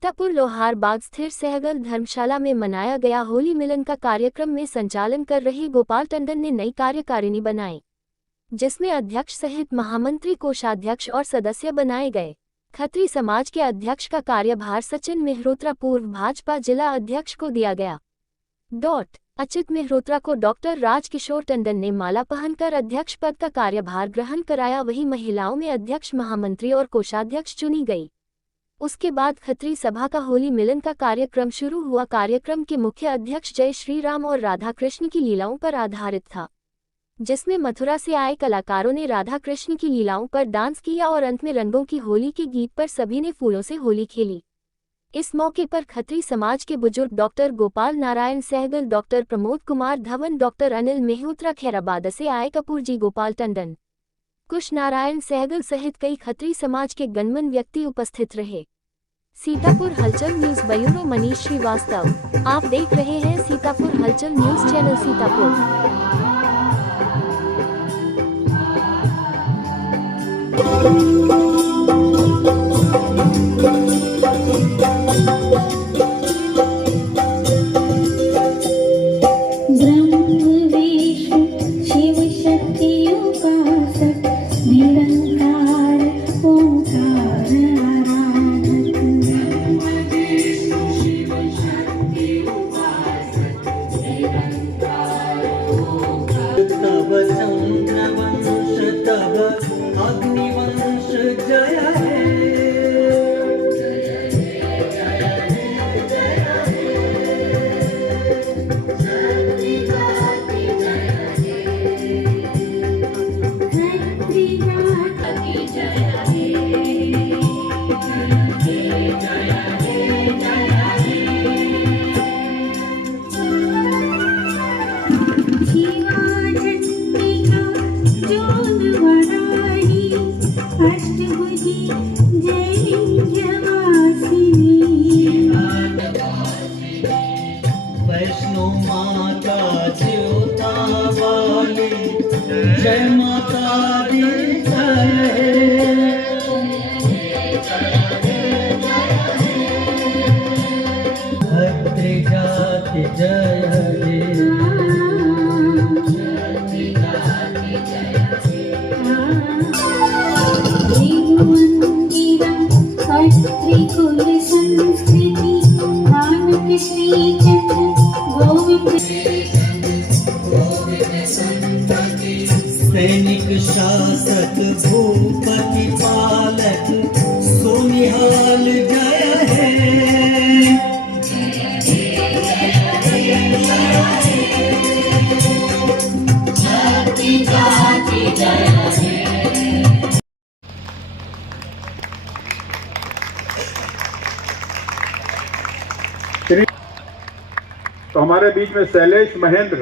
सीतापुर लोहार बाग स्थित सहगल धर्मशाला में मनाया गया होली मिलन का कार्यक्रम में संचालन कर रहे गोपाल टंडन ने नई कार्यकारिणी बनाई, जिसमें अध्यक्ष सहित महामंत्री, कोषाध्यक्ष और सदस्य बनाए गए। खत्री समाज के अध्यक्ष का कार्यभार सचिन मेहरोत्रा पूर्व भाजपा जिला अध्यक्ष को दिया गया। अच्युत मेहरोत्रा को डॉक्टर राजकिशोर टंडन ने माला पहनकर अध्यक्ष पद का कार्यभार ग्रहण कराया। वहीं महिलाओं में अध्यक्ष, महामंत्री और कोषाध्यक्ष चुनी गई। उसके बाद खत्री सभा का होली मिलन का कार्यक्रम शुरू हुआ। कार्यक्रम के मुख्य अध्यक्ष जय श्री राम और राधा कृष्ण की लीलाओं पर आधारित था, जिसमें मथुरा से आए कलाकारों ने राधा कृष्ण की लीलाओं पर डांस किया और अंत में रंगों की होली के गीत पर सभी ने फूलों से होली खेली। इस मौके पर खत्री समाज के बुजुर्ग doctor Gopal Narayan Sehgal, doctor Pramod Kumar Dhawan, doctor Anil Mehrotra, Khairabad से आए कपूर जी, गोपाल टंडन, कुश नारायण सहगल सहित कई खत्री समाज के गणमान्य व्यक्ति उपस्थित रहे। सीतापुर हलचल न्यूज ब्यूरो मनीष श्रीवास्तव। आप देख रहे हैं सीतापुर हलचल न्यूज चैनल सीतापुर। अग्निवंश जय हे, वैष्णो माता ज्योता वाली जय माता दी जय हे, खत्री जाति जय हे, खत्री कुल संस्कृति मानव श्री चंद्र सैनिक शासक भूपति पालक सोनिहाल जय हे, जाति जाति जय हे। तो हमारे बीच में शैलेश महेंद्र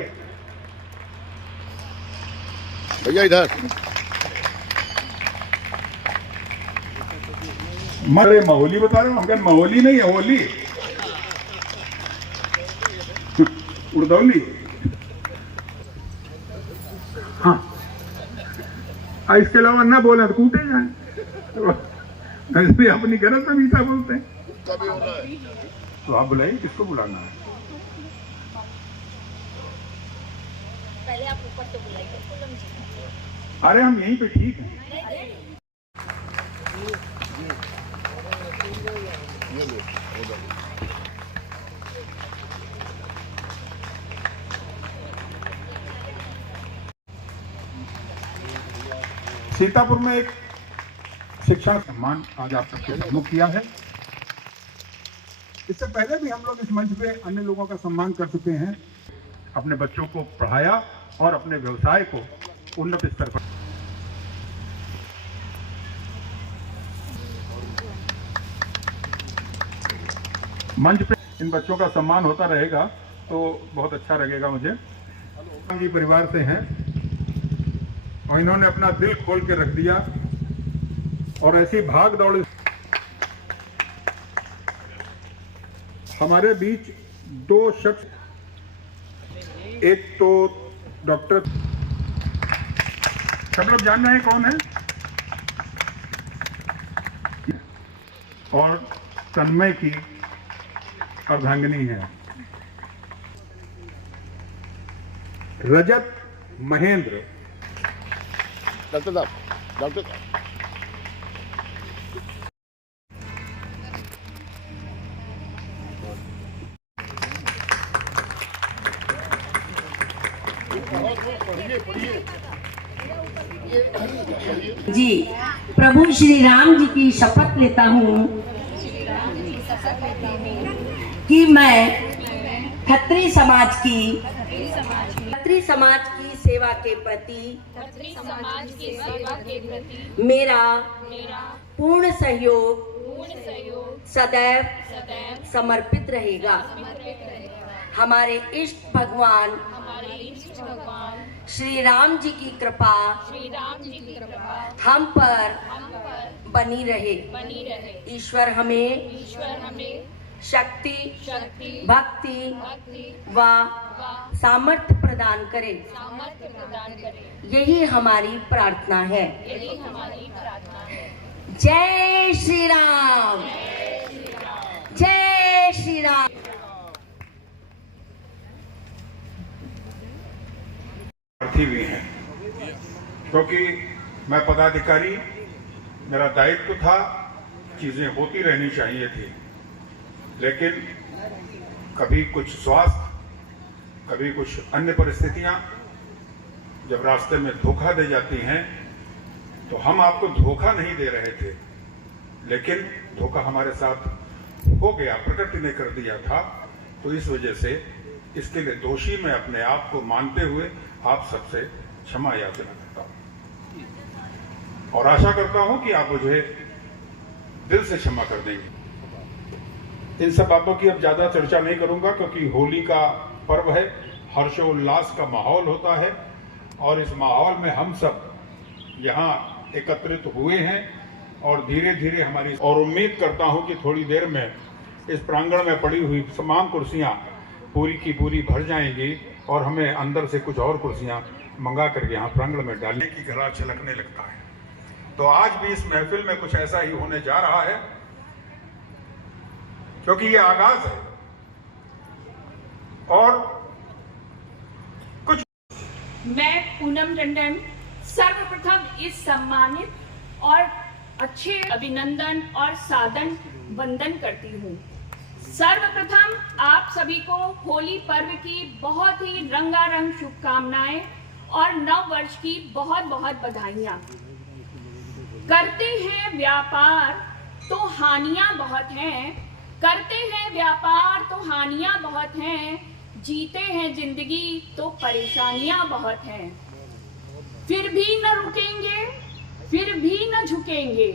भैया इधर। मरे महोली बता रहे हो, हम क्या महोली नहीं है, होली उर्दौली। हाँ, इसके अलावा ना बोले तो कूटे जाए, अपनी गरज में मीठा बोलते हैं। तो आप बुलाइए, किसको बुलाना है? पहले आप ऊपर से बुलाइए। अरे हम यहीं पे ठीक हैं। सीतापुर में एक शिक्षण सम्मान आज आप सबके सम्मुख किया है। इससे पहले भी हम लोग इस मंच पे अन्य लोगों का सम्मान कर चुके हैं। अपने बच्चों को पढ़ाया और अपने व्यवसाय को उन्नत स्तर पर। मंच पे इन बच्चों का सम्मान होता रहेगा तो बहुत अच्छा लगेगा मुझे। जी परिवार से हैं और इन्होंने अपना दिल खोल के रख दिया और ऐसी भाग दौड़। हमारे बीच दो शख्स, एक तो डॉक्टर, सब लोग जान रहे हैं कौन है, और तन्मय की अर्धांगिनी है। रजत महेंद्र। डॉक्टर साहब, डॉक्टर साहब। जी, प्रभु श्री राम जी की शपथ लेता हूँ कि मैं खत्री समाज की सेवा के प्रति मेरा पूर्ण सहयोग सदैव समर्पित रहेगा। हमारे इष्ट भगवान श्री राम जी की कृपा हम पर बनी रहे। ईश्वर हमें शक्ति, भक्ति व सामर्थ्य प्रदान करे। यही हमारी प्रार्थना है। जय श्री राम, जय श्री राम। भी हैं, क्योंकि मैं पदाधिकारी, मेरा दायित्व था, चीजें होती रहनी चाहिए थी, लेकिन कभी कुछ स्वास्थ्य, कभी कुछ अन्य परिस्थितियां जब रास्ते में धोखा दे जाती हैं, तो हम आपको धोखा नहीं दे रहे थे, लेकिन धोखा हमारे साथ हो गया, प्रकृति ने कर दिया था। तो इस वजह से इसके लिए दोषी मैं अपने आप को मानते हुए आप सबसे क्षमा याचना करता हूं और आशा करता हूं कि आप मुझे दिल से क्षमा कर देंगे। इन सब बातों की अब ज्यादा चर्चा नहीं करूंगा, क्योंकि होली का पर्व है, हर्षोल्लास का माहौल होता है और इस माहौल में हम सब यहाँ एकत्रित हुए हैं और धीरे धीरे हमारी, और उम्मीद करता हूं कि थोड़ी देर में इस प्रांगण में पड़ी हुई तमाम कुर्सियां पूरी की पूरी भर जाएंगी और हमें अंदर से कुछ और कुर्सियां मंगा करके यहाँ प्रांगण में डालने की गला छलकने लगता है। तो आज भी इस महफिल में कुछ ऐसा ही होने जा रहा है, क्योंकि ये आगाज है और कुछ। मैं पूनम टंडन सर्वप्रथम इस सम्मानित और अच्छे अभिनंदन और सादर वंदन करती हूँ। सर्वप्रथम आप सभी को होली पर्व की बहुत ही रंगारंग शुभकामनाएं और नव वर्ष की बहुत बहुत बधाइयां। करते हैं व्यापार तो हानियां बहुत हैं, करते हैं व्यापार तो हानियां बहुत हैं, जीते हैं जिंदगी तो परेशानियां बहुत हैं। फिर भी न रुकेंगे, फिर भी न झुकेंगे,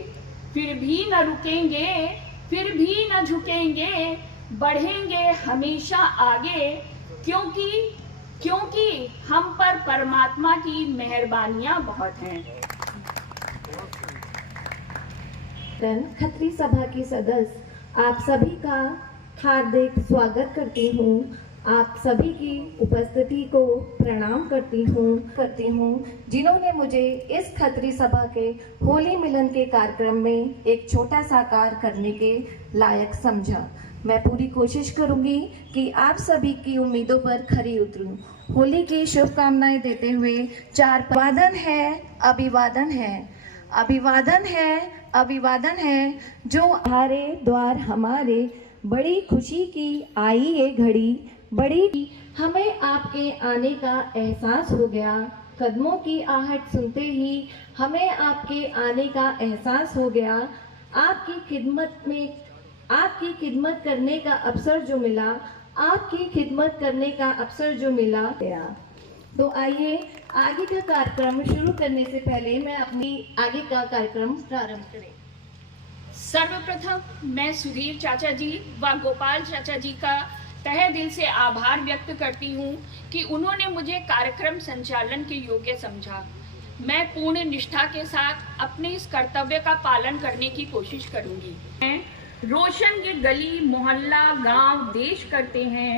फिर भी न रुकेंगे, फिर भी न झुकेंगे, बढ़ेंगे हमेशा आगे, क्योंकि हम पर परमात्मा की मेहरबानियां बहुत हैं। खत्री सभा की सदस्य आप सभी का हार्दिक स्वागत करती हूँ। आप सभी की उपस्थिति को प्रणाम करती हूँ जिन्होंने मुझे इस खत्री सभा के होली मिलन के कार्यक्रम में एक छोटा सा कार्य करने के लायक समझा। मैं पूरी कोशिश करूंगी कि आप सभी की उम्मीदों पर खरी उतरूं। होली की शुभकामनाएं देते हुए चार वादन है, अभिवादन है, अभिवादन है, अभिवादन है, जो हमारे द्वार हमारे, बड़ी खुशी की आई ये घड़ी, बड़ी हमें आपके आने का एहसास हो गया। कदमों की आहट सुनते ही हमें आपके आने का एहसास हो गया। आपकी खिदमत करने का अवसर जो मिला, आपकी खिदमत करने का अवसर जो मिला गया। तो आइए आगे का कार्यक्रम शुरू करने से पहले मैं अपनी आगे का कार्यक्रम प्रारंभ करें। सर्वप्रथम मैं सुधीर चाचा जी व गोपाल चाचा जी का तहे दिल से आभार व्यक्त करती हूँ कि उन्होंने मुझे कार्यक्रम संचालन के योग्य समझा। मैं पूर्ण निष्ठा के साथ अपने इस कर्तव्य का पालन करने की कोशिश करूँगी। रोशन ये गली मोहल्ला गांव देश करते हैं,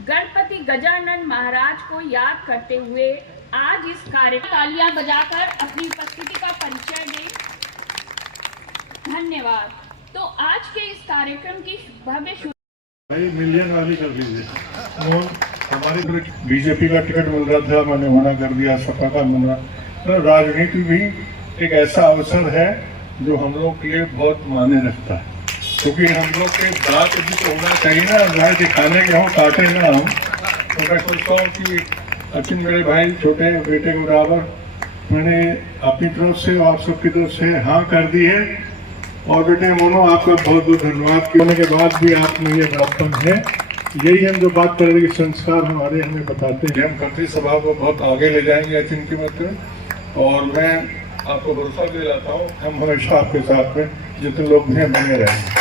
गणपति गजानन महाराज को याद करते हुए आज इस कार्यक्रम तालियां बजाकर अपनी उपस्थिति का परिचय दें। धन्यवाद। तो आज के इस कार्यक्रम की भव्य भाई मिलियन वाली कर दीजिए। और हमारे बीजेपी का टिकट मिल रहा था, मैंने मना कर दिया, सपा का मिल रहा। तो राजनीति भी एक ऐसा अवसर है जो हम लोग के लिए बहुत मायने रखता है, क्योंकि हम लोग के दांत भी तो होना चाहिए ना, राय दिखाने के हों, काटे ना हम। तो मैं सोचता हूँ कि अचिन मेरे भाई छोटे बेटे के बराबर, मैंने अपनी तरफ से और आप सबकी तरफ से हाँ कर दी है। और बेटे मोनो, आपका बहुत बहुत धन्यवाद। होने के बाद भी आप में ये बड़प्पन है। यही हम जो बात कर रहे हैं, संस्कार हमारे हमें बताते हैं। हम मंत्री सभा को बहुत आगे ले जाएंगे अचिन की मत में, और मैं आपको भरोसा दिलाता हूँ हम हमेशा आपके साथ में जितने लोग हैं बने रहेंगे।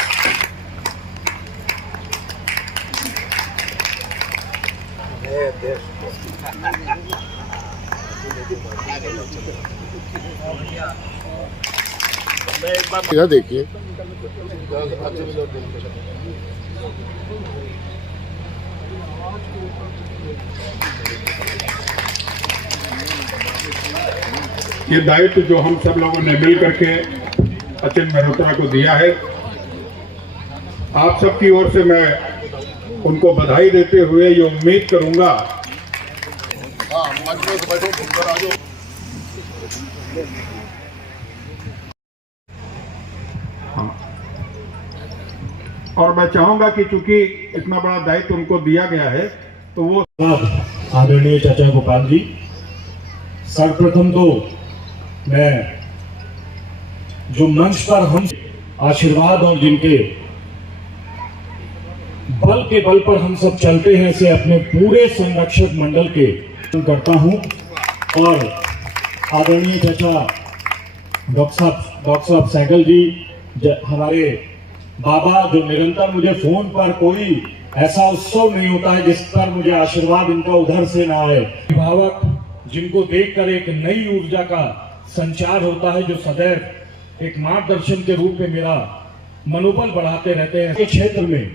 इधर देखिए। ये दायित्व जो हम सब लोगों ने मिल करके अचिन मल्होत्रा को दिया है, आप सबकी ओर से मैं उनको बधाई देते हुए ये उम्मीद करूंगा और मैं चाहूंगा कि चूंकि इतना बड़ा दायित्व उनको दिया गया है तो वो आदरणीय चाचा गोपाल जी, सर्वप्रथम तो मैं जो मंच पर हम आशीर्वाद और जिनके बल के बल पर हम सब चलते हैं, से अपने पूरे संरक्षक मंडल के करता हूं। और आदरणीय चाचा डॉक्टर साहब सहगल जी, हमारे बाबा, जो निरंतर मुझे फोन पर, कोई ऐसा उत्सव नहीं होता है जिस पर मुझे आशीर्वाद इनका उधर से ना आए। अभिभावक जिनको देखकर एक नई ऊर्जा का संचार होता है, जो सदैव एक मार्गदर्शन के रूप में मेरा मनोबल बढ़ाते रहते हैं। इस क्षेत्र में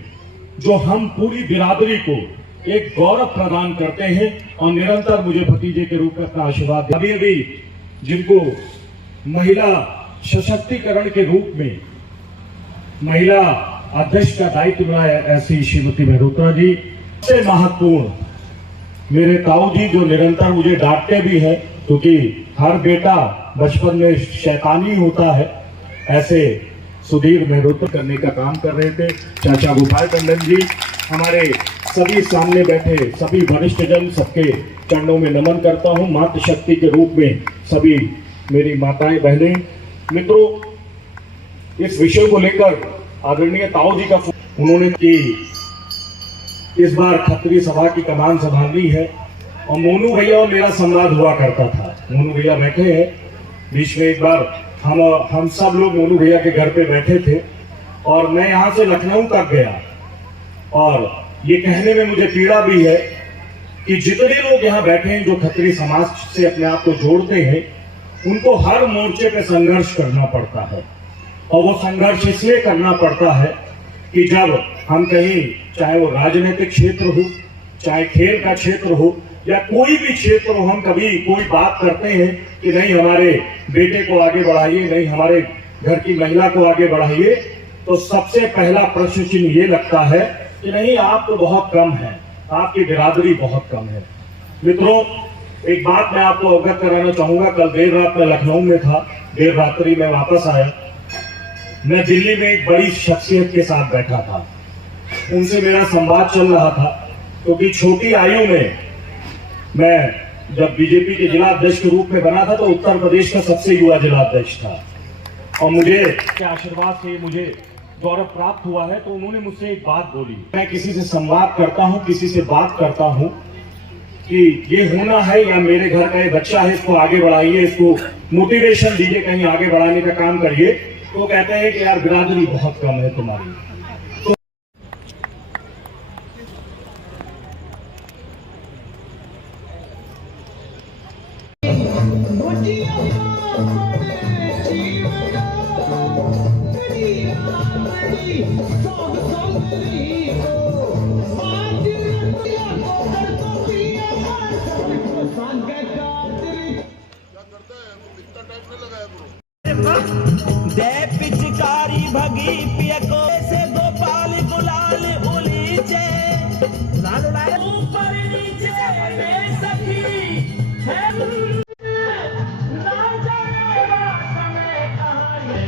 जो हम पूरी बिरादरी को एक गौरव प्रदान करते हैं और निरंतर मुझे भतीजे के रूप में अपना आशीर्वाद, अभी अभी जिनको महिला सशक्तिकरण के रूप में महिला अध्यक्ष का दायित्व मिला है, ऐसी श्रीमती मल्होत्रा जी। सबसे महत्वपूर्ण मेरे ताऊ जी, जो निरंतर मुझे डांटते भी है, क्योंकि हर बेटा बचपन में शैतानी होता है, ऐसे सुधीर मल्होत्रा करने का काम कर रहे थे। चाचा गोपाल टंडन जी, हमारे सभी सामने बैठे सभी वरिष्ठ जन, सबके चरणों में नमन करता हूं। मातृशक्ति के रूप में सभी मेरी माताएं, बहनें, मित्रों, इस विषय को लेकर आदरणीय ताऊ जी का उन्होंने की इस बार खत्री सभा की कमान संभालनी है, और मोनू भैया और मेरा संवाद हुआ करता था। मोनू भैया बैठे हैं बीच में, एक बार हम सब लोग मोनू भैया के घर पे बैठे थे, और मैं यहाँ से लखनऊ तक गया, और ये कहने में मुझे पीड़ा भी है कि जितने लोग यहाँ बैठे हैं जो खत्री समाज से अपने आप को जोड़ते हैं, उनको हर मोर्चे पे संघर्ष करना पड़ता है। और वो संघर्ष इसलिए करना पड़ता है कि जब हम कहीं, चाहे वो राजनीतिक क्षेत्र हो, चाहे खेल का क्षेत्र हो, या कोई भी क्षेत्र हो, हम कभी कोई बात करते हैं कि नहीं हमारे बेटे को आगे बढ़ाइए, नहीं हमारे घर की महिला को आगे बढ़ाइए, तो सबसे पहला प्रश्न चिन्ह ये लगता है कि नहीं, आप तो बहुत कम है, आपकी बिरादरी बहुत कम है। मित्रों, एक बात मैं आपको अवगत कराना चाहूंगा। कल देर रात मैं लखनऊ में था, देर रात्रि में वापस आया। मैं दिल्ली में एक बड़ी शख्सियत के साथ बैठा था, उनसे मेरा संवाद चल रहा था, क्योंकि छोटी आयु में मैं जब बीजेपी के जिला अध्यक्ष के रूप में बना था तो उत्तर प्रदेश का सबसे युवा जिला अध्यक्ष था, और मुझे के आशीर्वाद से मुझे गौरव प्राप्त हुआ है। तो उन्होंने मुझसे एक बात बोली, मैं किसी से संवाद करता हूं, किसी से बात करता हूं कि ये होना है, या मेरे घर का ये बच्चा है, इसको आगे बढ़ाइए, इसको मोटिवेशन दीजिए, कहीं आगे बढ़ाने का काम करिए, तो कहते हैं कि यार बिरादरी बहुत कम है तुम्हारी। दे पिचकारी भगी पिया को से गोपाल गुलाल उलीचे लाल लाल ऊपर नीचे में सखी है ना जाने समय कहाँ है।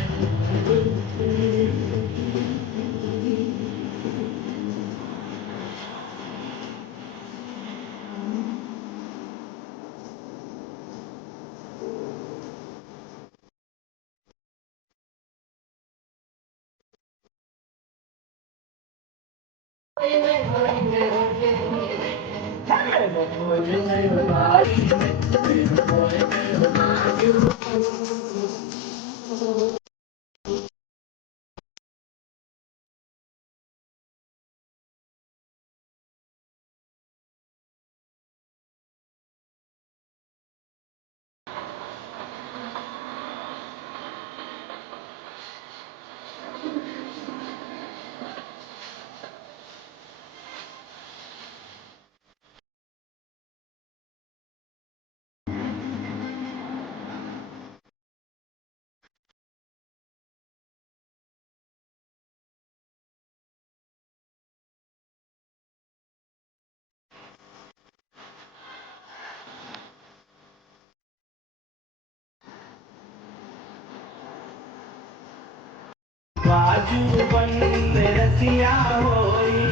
बाजू बंद रसिया होई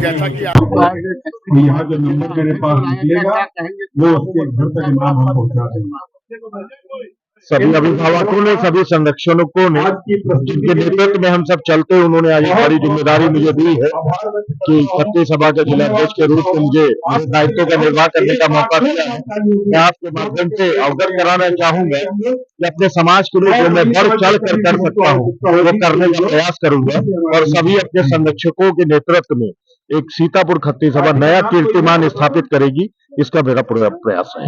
जैसा कि आप यहाँ जो नंबर मेरे पास निकलेगा वो उसके घर तक इनाम हम पहुँचा देंगे। सभी अभिभावकों ने, सभी संरक्षकों ने, जिनके नेतृत्व में हम सब चलते हैं, उन्होंने आज बड़ी जिम्मेदारी मुझे दी है कि छत्तीस सभा के जिलाध्यक्ष के रूप में मुझे मेरे दायित्वों का निर्वाह करने का मौका दिया है। मैं आपके माध्यम से अवगत कराना चाहूंगा कि अपने समाज के लिए जो मैं बढ़ चढ़ कर सकता हूँ वो करने का प्रयास करूंगा और सभी अपने संरक्षकों के नेतृत्व में एक सीतापुर खत्ती सभा नया कीर्तिमान स्थापित करेगी, इसका मेरा पूरा प्रयास है।